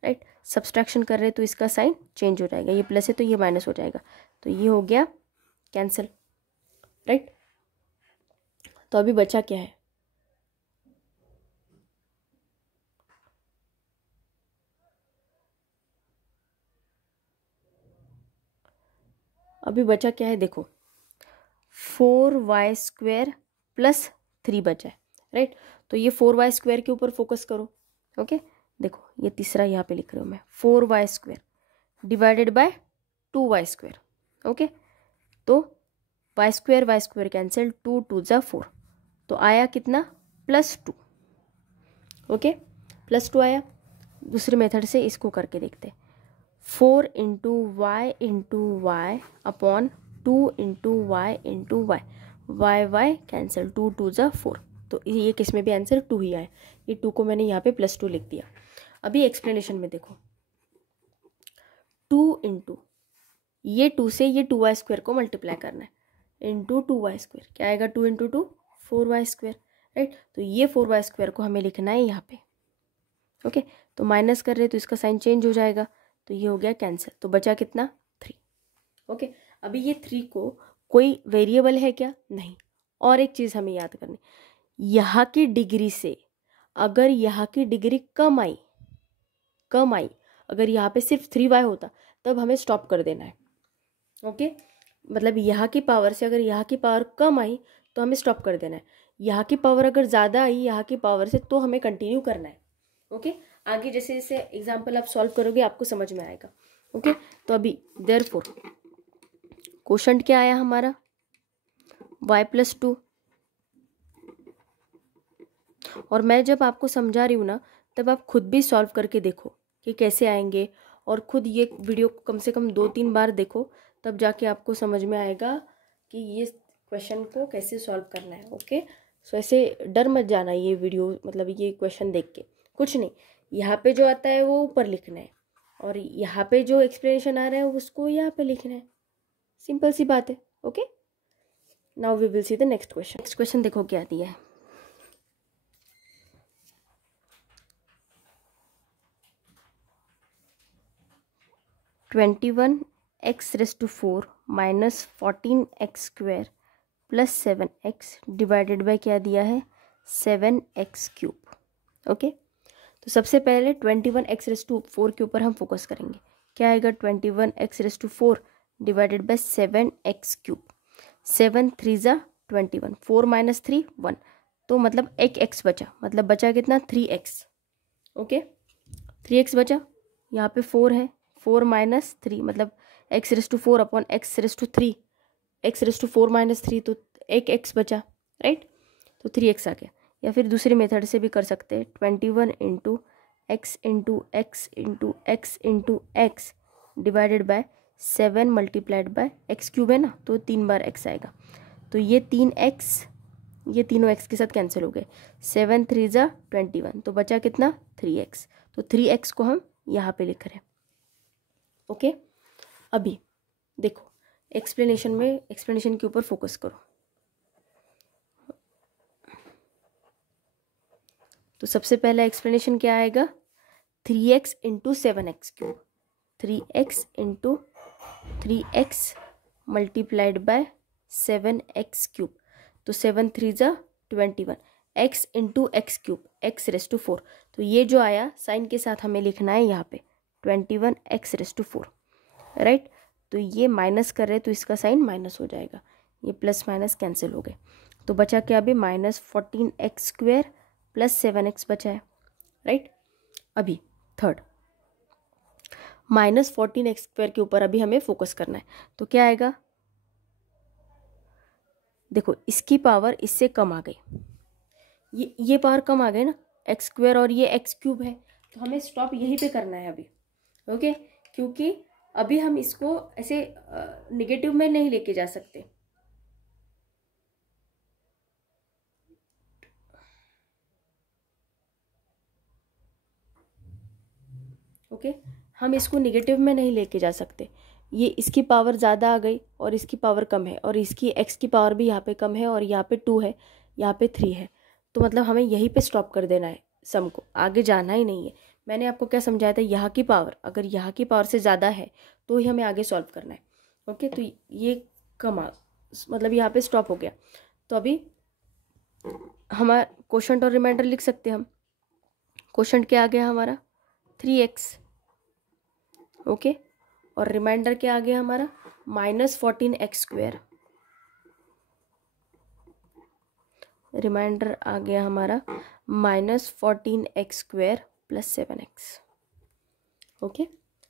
राइट। सब्सट्रैक्शन कर रहे हैं तो इसका साइन चेंज हो जाएगा, ये प्लस है तो ये माइनस हो जाएगा, तो ये हो गया कैंसिल, राइट। तो अभी बचा क्या है, अभी बचा क्या है देखो 4y² प्लस 3 बचा है, राइट। तो ये 4y² के ऊपर फोकस करो। ओके, देखो ये तीसरा यहाँ पे लिख रही हूँ मैं, 4y² divided by 2y²। Okay, तो y² कैंसिल, 2 2 जा 4, तो आया कितना +2। ओके, +2 आया। दूसरे मेथड से इसको करके देखते हैं। 4 × y upon 2 × y, y cancel, 2 2 ज़ा 4। तो ये किस में भी आंसर 2 ही आया। ये 2 को मैंने यहाँ पे +2 लिख दिया। अभी एक्सप्लेनेशन में देखो, 2 × ये 2 से ये 2y² को मल्टीप्लाई करना है, इंटू 2y²। क्या आएगा 2 × 2 4y², राइट। तो ये 4y² को हमें लिखना है यहाँ पे। ओके, तो माइनस कर रहे तो इसका साइन चेंज हो जाएगा, तो ये हो गया कैंसिल। तो बचा कितना 3। ओके, अभी ये 3 को कोई वेरिएबल है क्या? नहीं। और एक चीज़ हमें याद करनी, यहाँ की डिग्री से अगर यहाँ की डिग्री कम आई, अगर यहाँ पे सिर्फ 3y होता तब हमें स्टॉप कर देना है। ओके, मतलब यहाँ की पावर से अगर यहाँ की पावर कम आई तो हमें स्टॉप कर देना है। यहाँ की पावर अगर ज़्यादा आई यहाँ की पावर से तो हमें कंटिन्यू करना है। ओके, आगे जैसे जैसे एग्जाम्पल आप सॉल्व करोगे आपको समझ में आएगा। ओके, तो अभी देयरफॉर क्वोशंट क्या आया हमारा y+2। और मैं जब आपको समझा रही हूँ ना, तब आप खुद भी सॉल्व करके देखो कि कैसे आएंगे, और खुद ये वीडियो कम से कम 2-3 बार देखो, तब जाके आपको समझ में आएगा कि ये क्वेश्चन को कैसे सॉल्व करना है। ओके, सो ऐसे डर मत जाना ये वीडियो, मतलब ये क्वेश्चन देख के कुछ नहीं, यहाँ पे जो आता है वो ऊपर लिखना है, और यहाँ पे जो एक्सप्लेनेशन आ रहा है उसको यहाँ पे लिखना है। सिंपल सी बात है। Okay, now we will see the next question. Next question देखो क्या दिया है। (21x⁴ - 14x² + 7x divided by क्या दिया है 7x³। ओके, तो सबसे पहले 21x⁴ के ऊपर हम फोकस करेंगे। क्या आएगा 21x⁴ डिवाइडेड बाय 7x³। 7 3 ज़ा 21, 4 - 3 1, तो मतलब एक x बचा, मतलब बचा कितना 3x। ओके, 3x बचा, यहाँ पे 4 है, 4 - 3 मतलब x⁴ अपॉन x⁴, x⁴ - 3 तो एक x बचा, राइट। तो 3x आ गया। या फिर दूसरे मेथड से भी कर सकते हैं, 21 × x × x × x × x divided by 7 multiplied by x³ है ना, तो 3 बार x आएगा। तो ये 3x, ये तीनों x के साथ कैंसिल हो गए। 7 3 ज़ा 21, तो बचा कितना 3x। तो 3x को हम यहाँ पे लिख रहे हैं। ओके, अभी देखो एक्सप्लेनेशन में, एक्सप्लेनेशन के ऊपर फोकस करो। तो सबसे पहला एक्सप्लेनेशन क्या आएगा 3x × 7x³ 3x × 3x multiplied by 7x³। तो 7 3 ज़ा 21, x × x³ x⁴। तो ये जो आया साइन के साथ हमें लिखना है यहाँ पे 21x⁴, राइट। तो ये माइनस कर रहे तो इसका साइन माइनस हो जाएगा, ये प्लस माइनस कैंसिल हो गए। तो बचा क्या अभी -14x² + 7x बचा है, राइट। अभी थर्ड -14x² के ऊपर अभी हमें फोकस करना है। तो क्या आएगा, देखो इसकी पावर इससे कम आ गई, ये पावर कम आ गई ना x² और ये x³ है, तो हमें स्टॉप यहीं पे करना है अभी। ओके, क्योंकि अभी हम इसको ऐसे नेगेटिव में नहीं लेके जा सकते। ओके, हम इसको नेगेटिव में नहीं लेके जा सकते। ये इसकी पावर ज़्यादा आ गई और इसकी पावर कम है, और इसकी x की पावर भी यहाँ पे कम है, और यहाँ पे 2 है, यहाँ पे 3 है। तो मतलब हमें यहीं पे स्टॉप कर देना है, सम को आगे जाना ही नहीं है। मैंने आपको क्या समझाया था, यहाँ की पावर अगर यहाँ की पावर से ज़्यादा है तो ही हमें आगे सॉल्व करना है। ओके, तो ये कम मतलब यहाँ पे स्टॉप हो गया। तो अभी हमारा क्वोशंट और रिमाइंडर लिख सकते हैं हम। क्वोशंट क्या आ गया हमारा 3x, ओके, और रिमाइंडर क्या आ गया हमारा -14x²। रिमाइंडर आ गया हमारा -14x² + 7x। ओके,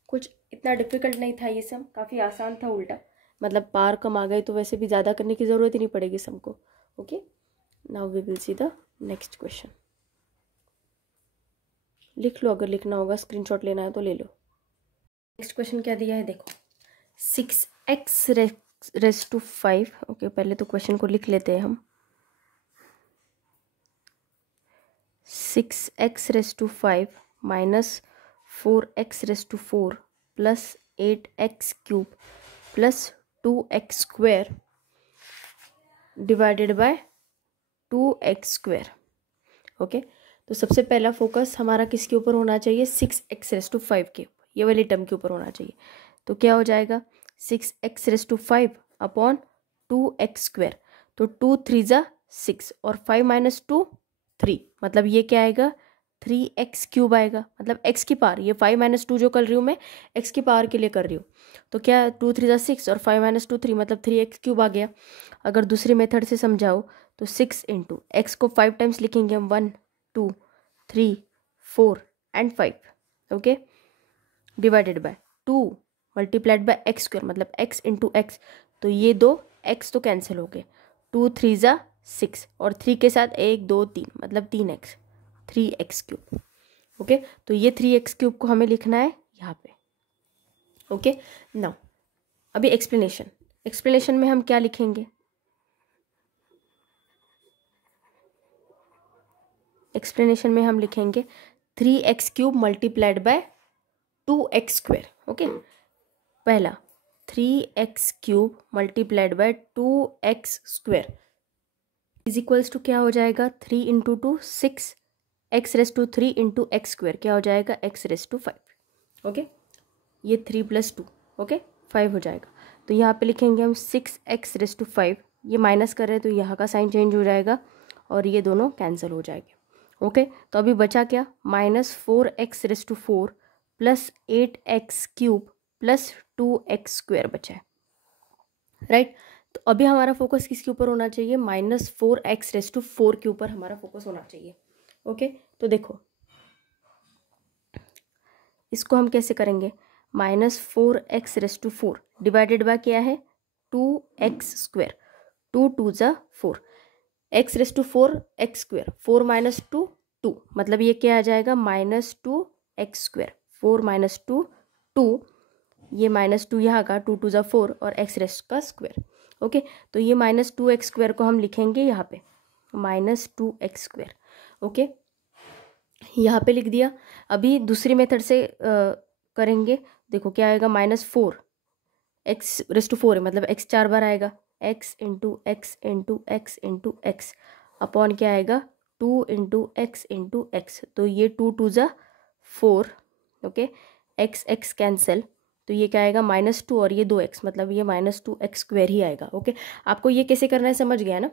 कुछ इतना डिफिकल्ट नहीं था ये सम, काफ़ी आसान था। उल्टा मतलब पार कम आ गए तो वैसे भी ज़्यादा करने की ज़रूरत ही नहीं पड़ेगी सम को। Okay, now we will see the next question. लिख लो, अगर लिखना होगा, स्क्रीनशॉट लेना है तो ले लो। नेक्स्ट क्वेश्चन क्या दिया है देखो, 6x रेस टू 5। ओके, पहले तो क्वेश्चन को लिख लेते हैं हम। 6x raise to 5 minus 4x raise to 4 plus 8x cube plus 2x square divided by 2x square. Okay, तो सबसे पहला फोकस हमारा किसके ऊपर होना चाहिए, 6x रेस टू 5 के, ये वाली टर्म के ऊपर होना चाहिए। तो क्या हो जाएगा, 6x raise to 5 upon 2x square. तो 2 3 ज़ा 6 और 5 माइनस 2 3, मतलब ये क्या आएगा, 3x क्यूब आएगा। मतलब x की पावर, ये 5 माइनस 2 जो कर रही हूँ मैं x की पावर के लिए कर रही हूँ। तो क्या 2 3 ज़ा 6 और 5 माइनस 2 3, मतलब 3x क्यूब आ गया। अगर दूसरी मेथड से समझाओ तो 6 इंटू एक्स को 5 टाइम्स लिखेंगे हम, 1 2 3 4 and 5। Okay, divided by 2 multiplied by x square, मतलब x इंटू एक्स। तो ये दो x तो कैंसिल हो गए, 2 3 ज़ा 6 और 3 के साथ 1 2 3, मतलब 3x, 3x क्यूब। ओके, तो ये 3x क्यूब को हमें लिखना है यहाँ पे। ओके, नाउ अभी एक्सप्लेनेशन में हम क्या लिखेंगे, एक्सप्लेनेशन में हम लिखेंगे 3x cube multiplied by 2x square. Okay, पहला 3x cube multiplied by 2x square is equals to क्या हो जाएगा, 3 into 2 6, x raise to 3 into x square क्या हो जाएगा, एक्स रेस टू 5। ओके, ये 3 प्लस 2 ओके 5 हो जाएगा। तो यहाँ पे लिखेंगे हम 6x रेस टू 5, ये माइनस कर रहे हैं तो यहाँ का साइन चेंज हो जाएगा और ये दोनों कैंसिल हो जाएंगे। ओके, तो अभी बचा क्या, minus 4x raise to 4 plus 8x cube plus 2x square बचा है, राइट। तो अभी हमारा फोकस किसके ऊपर होना चाहिए, माइनस 4x रेस टू 4 के ऊपर हमारा फोकस होना चाहिए। ओके, तो देखो इसको हम कैसे करेंगे, minus 4x raise to 4 divided by क्या है, 2x स्क्वायर, 2 2 ज़ा 4, x raise to 4 x square, 4 minus 2 2, मतलब ये क्या आ जाएगा, माइनस 2x स्क्वायर, 4 माइनस 2 2, ये माइनस 2 यहाँ का, 2 2 ज़ा 4 और x रेस का स्क्वायर। ओके, तो ये माइनस 2x स्क्वायर को हम लिखेंगे यहाँ पे माइनस 2x स्क्वायर। ओके, यहाँ पे लिख दिया। अभी दूसरी मेथड से करेंगे, देखो क्या आएगा, माइनस 4 एक्स रेस टू 4 है, मतलब x 4 बार आएगा, x into x into x into x upon क्या आएगा, 2 इंटू एक्स इंटू एक्स। तो ये 2 2 ज़ा 4, ओके, x x कैंसिल, तो ये क्या आएगा, माइनस 2 और ये 2x, मतलब ये माइनस 2x स्क्वायर ही आएगा। ओके, आपको ये कैसे करना है समझ गया ना।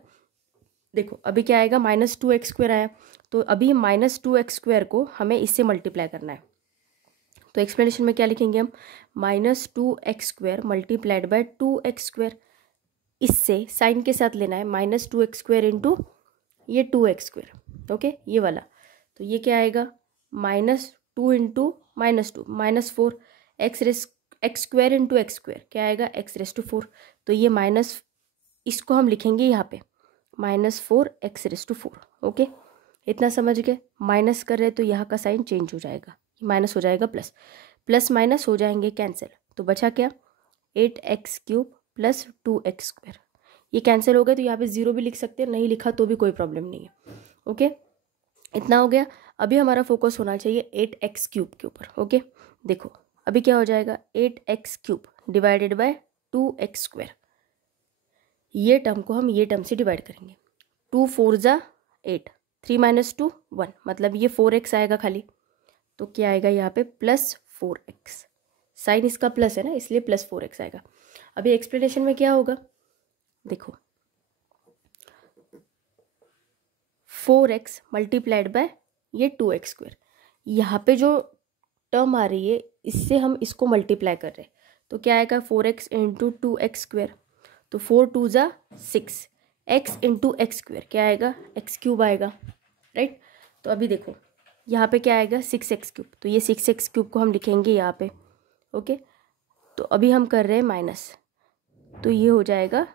देखो अभी क्या आएगा, माइनस 2x स्क्वायर आया, तो अभी माइनस 2x स्क्वायर को हमें इससे मल्टीप्लाई करना है। तो एक्सप्लेनेशन में क्या लिखेंगे हम, minus 2x square multiplied by 2x square, इससे साइन के साथ लेना है, माइनस 2x स्क्वायर इंटू ये 2x स्क्वायर। ओके, ये वाला, तो ये क्या आएगा, minus 2 into minus 2 minus 4, x square into x square क्या आएगा, एक्स रेस टू 4। तो ये माइनस, इसको हम लिखेंगे यहाँ पे minus 4x raise to 4। Okay, इतना समझ गए, माइनस कर रहे हैं तो यहाँ का साइन चेंज हो जाएगा, माइनस हो जाएगा प्लस, प्लस माइनस हो जाएंगे कैंसिल, तो बचा क्या, 8x cube plus 2x square, ये कैंसिल हो गए तो यहाँ पे 0 भी लिख सकते हैं, नहीं लिखा तो भी कोई प्रॉब्लम नहीं है। ओके, इतना हो गया। अभी हमारा फोकस होना चाहिए 8x क्यूब के ऊपर। ओके, देखो अभी क्या हो जाएगा, 8x cube divided by 2x square, ये टर्म को हम ये टर्म से डिवाइड करेंगे, 2 4 ज़ा 8, 3 माइनस 2 1, मतलब ये 4x आएगा खाली, तो क्या आएगा यहाँ पे प्लस 4x, साइन इसका प्लस है ना इसलिए प्लस 4x आएगा। अभी एक्सप्लेनेशन में क्या होगा, देखो 4x मल्टीप्लाइड बाय ये 2x स्क्वायर, यहाँ पे जो टर्म आ रही है इससे हम इसको मल्टीप्लाई कर रहे हैं, तो क्या आएगा 4x इंटू 2x स्क्वायर, तो 4 2 ज़ा 6, x इंटू एक्स स्क्वायर क्या आएगा, एक्स क्यूब आएगा, राइट। तो अभी देखो यहाँ पे क्या आएगा, 6x क्यूब, तो ये 6x क्यूब को हम लिखेंगे यहाँ पे। ओके, तो अभी हम कर रहे हैं माइनस, तो ये हो जाएगा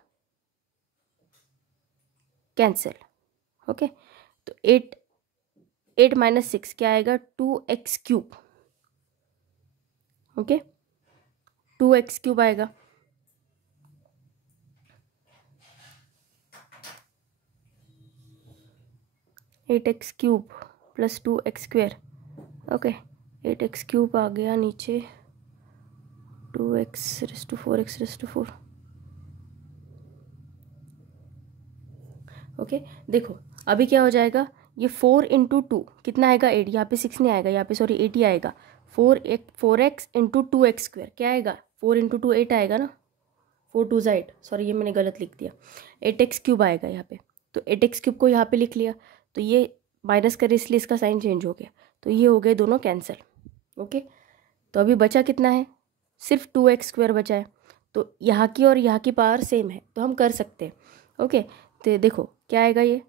कैंसिल, ओके, तो 8 माइनस 6 क्या आएगा, 2x cube. Okay, 2x cube आएगा। Eight X cube plus 2x square. Okay, 8x cube आ गया नीचे, 2x raise to 4x raise to 4। Okay, देखो अभी क्या हो जाएगा, ये 4 इंटू 2 कितना आएगा, 8। यहाँ पे 6 नहीं आएगा, यहाँ पे सॉरी 8 ही आएगा। 4x इंटू 2x स्क्वेयर क्या आएगा, 4 इंटू 2 8 आएगा ना, 4 2 8, सॉरी ये मैंने गलत लिख दिया। 8x क्यूब आएगा यहाँ पे, तो 8x क्यूब को यहाँ पे लिख लिया, तो ये माइनस करे इसलिए इसका साइन चेंज हो गया, तो ये हो गए दोनों कैंसिल। ओके, तो अभी बचा कितना है, सिर्फ 2x स्क्वेयर बचा है। तो यहाँ की और यहाँ की पावर सेम है तो हम कर सकते हैं। ओके, तो देखो क्या आएगा, ये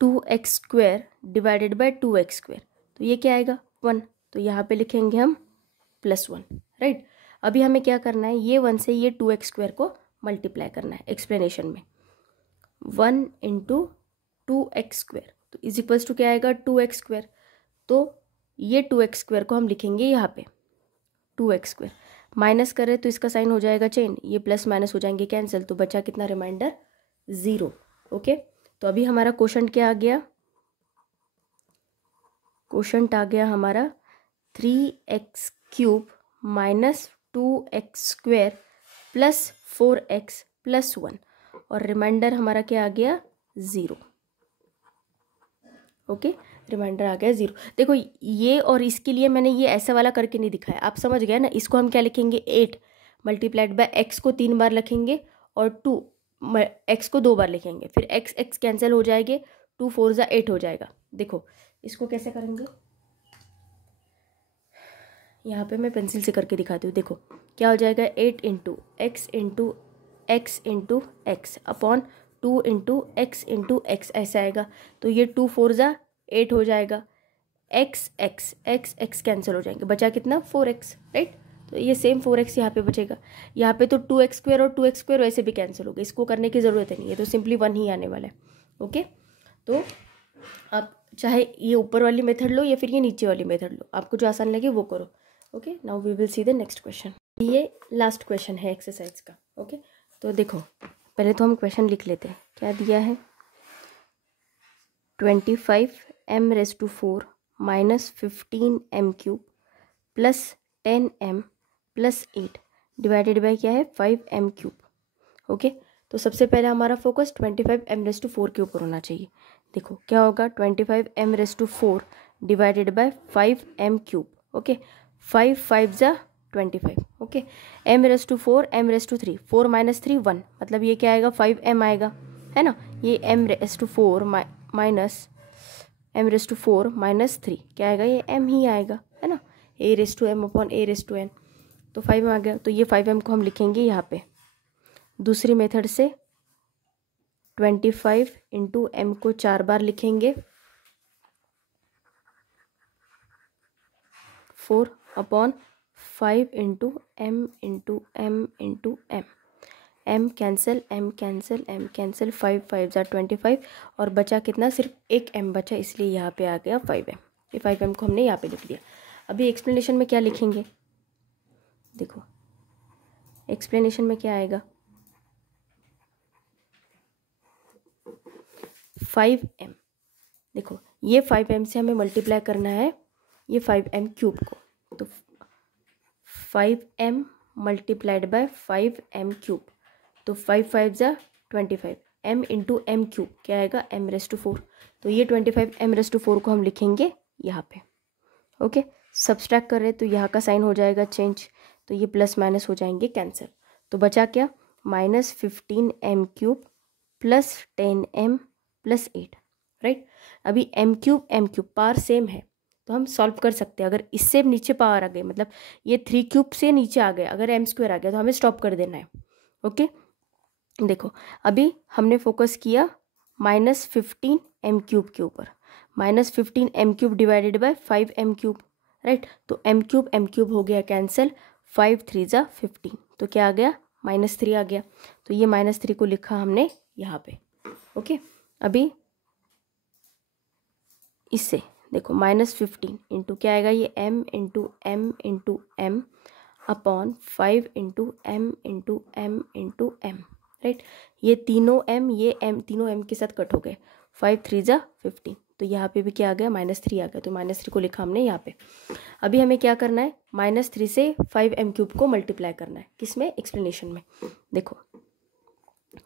2x square divided by 2x square, तो ये क्या आएगा 1, तो यहाँ पे लिखेंगे हम +1, राइट। अभी हमें क्या करना है, ये 1 से ये 2x स्क्वेयर को मल्टीप्लाई करना है एक्सप्लेनेशन में। 1 इंटू 2x स्क्वेयर तो इज इक्वल्स टू क्या आएगा, 2x स्क्वेयर। तो ये 2x स्क्वेयर को हम लिखेंगे यहाँ पे 2x स्क्वेयर, माइनस करें तो इसका साइन हो जाएगा चेंज, ये प्लस माइनस हो जाएंगे कैंसिल, तो बचा कितना रिमाइंडर 0। ओके, तो अभी हमारा क्वोशंट क्या आ गया, क्वोशंट आ गया हमारा 3x cube minus 2x square plus 4x plus 1, और रिमाइंडर हमारा क्या आ गया 0। ओके, रिमाइंडर आ गया 0। देखो ये और इसके लिए मैंने ये ऐसा वाला करके नहीं दिखाया, आप समझ गए ना। इसको हम क्या लिखेंगे, 8 मल्टीप्लाइड बाय x को 3 बार लिखेंगे और 2 x को 2 बार लिखेंगे, फिर x कैंसिल हो जाएंगे, 2 4 ज़ा 8 हो जाएगा। देखो इसको कैसे करेंगे, यहाँ पे मैं पेंसिल से करके दिखाती हूँ। देखो क्या हो जाएगा, 8 into x into x into x upon 2 into x ऐसा आएगा, तो ये 2 4 ज़ा 8 हो जाएगा, x कैंसिल हो जाएंगे, बचा कितना 4x, राइट। तो ये सेम 4x यहाँ पे बचेगा, यहाँ पे तो 2x स्क्वेयर और 2x स्क्वेयर वैसे भी कैंसिल हो गए, इसको करने की ज़रूरत है नहीं है, तो सिंपली 1 ही आने वाला है। ओके, तो आप चाहे ये ऊपर वाली मेथड लो या फिर ये नीचे वाली मेथड लो, आपको जो आसान लगे वो करो। Okay, now we will see the next question. ये लास्ट क्वेश्चन है एक्सरसाइज का। ओके, तो देखो पहले तो हम क्वेश्चन लिख लेते हैं, क्या दिया है, 25m⁴ minus 15m³ plus 10m plus 8 divided by क्या है 5m³। ओके, तो सबसे पहले हमारा फोकस 25m⁴ के ऊपर होना चाहिए। देखो क्या होगा, 25m⁴ divided by 5m³। Okay, 5 5 ज़ा 25। ओके, m⁴ m⁴ 4 माइनस 3 1, मतलब ये क्या आएगा 5m आएगा, है ना। ये m⁴ माइनस m⁴ माइनस 3 क्या आएगा, ये m ही आएगा, है ना, a⁴m अपॉन a⁴n, तो 5m आ गया। तो ये 5m को हम लिखेंगे यहाँ पे। दूसरी मेथड से 25 इंटू m को 4 बार लिखेंगे, 4 upon 5 into m into m into m, m cancel m cancel m cancel, 5 5 ज़ा 25, और बचा कितना, सिर्फ एक m बचा, इसलिए यहाँ पे आ गया 5m। ये 5m को हमने यहाँ पे लिख दिया। अभी एक्सप्लेनेशन में क्या लिखेंगे, देखो एक्सप्लेनेशन में क्या आएगा, 5m। देखो ये 5m से हमें मल्टीप्लाई करना है ये 5m³ को, तो 5m मल्टीप्लाइड बाय 5m³, तो 5 5 ज़ा 25, m इंटू m³ क्या आएगा m⁴। तो ये 25m⁴ को हम लिखेंगे यहाँ पे। ओके, सब्सट्रैक्ट कर रहे तो यहाँ का साइन हो जाएगा चेंज, तो ये प्लस माइनस हो जाएंगे कैंसिल, तो बचा क्या minus 15m³ plus 10m plus 8, right. अभी m³ पावर सेम है तो हम सॉल्व कर सकते हैं। अगर इससे नीचे पावर आ गई, मतलब ये 3³ से नीचे आ गए, अगर m² आ गया तो हमें स्टॉप कर देना है। ओके, देखो अभी हमने फोकस किया माइनस 15m³ के ऊपर, minus 15m³ divided by 5m³, right. तो m³ हो गया कैंसिल, 5 3 ज़ा 15, तो क्या आ गया -3 आ गया, तो ये -3 को लिखा हमने यहाँ पे। ओके, अभी इससे देखो -15 इंटू क्या आएगा, ये m into m into m upon 5 into m into m into m, right. ये तीनों m, ये m, तीनों m के साथ कट हो गए, 5 3 जा 15, तो यहाँ पे भी क्या आ गया, -3 आ गया, तो -3 को लिखा हमने यहाँ पे। अभी हमें क्या करना है, -3 से 5m³ को मल्टीप्लाई करना है, किसमें, एक्सप्लेनेशन में। देखो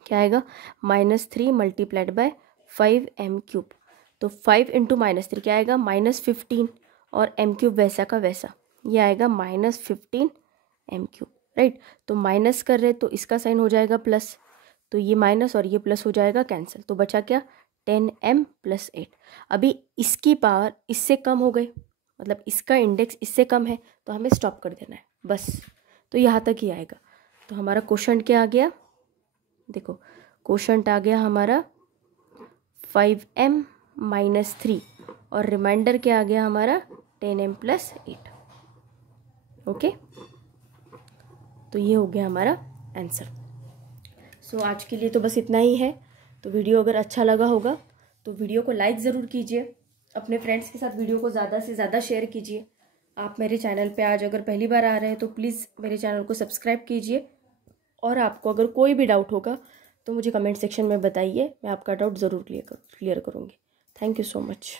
क्या आएगा, -3 मल्टीप्लाइड बाय 5m³, तो 5 इंटू -3 क्या आएगा, -15, और m³ वैसा का वैसा, ये आएगा -15m³, राइट। तो माइनस कर रहे तो इसका साइन हो जाएगा प्लस, तो ये माइनस और ये प्लस हो जाएगा कैंसिल, तो बचा क्या, 10m + 8। अभी इसकी पावर इससे कम हो गई, मतलब इसका इंडेक्स इससे कम है, तो हमें स्टॉप कर देना है बस, तो यहाँ तक ही आएगा। तो हमारा क्वोशंट क्या आ गया, देखो क्वोशंट आ गया हमारा 5m - 3, और रिमाइंडर क्या आ गया हमारा, 10m + 8। ओके, तो ये हो गया हमारा आंसर। सो आज के लिए तो बस इतना ही है। तो वीडियो अगर अच्छा लगा होगा तो वीडियो को लाइक ज़रूर कीजिए, अपने फ्रेंड्स के साथ वीडियो को ज़्यादा से ज़्यादा शेयर कीजिए। आप मेरे चैनल पे आज अगर पहली बार आ रहे हैं तो प्लीज़ मेरे चैनल को सब्सक्राइब कीजिए, और आपको अगर कोई भी डाउट होगा तो मुझे कमेंट सेक्शन में बताइए, मैं आपका डाउट ज़रूर क्लियर करूँगी। Thank you so much.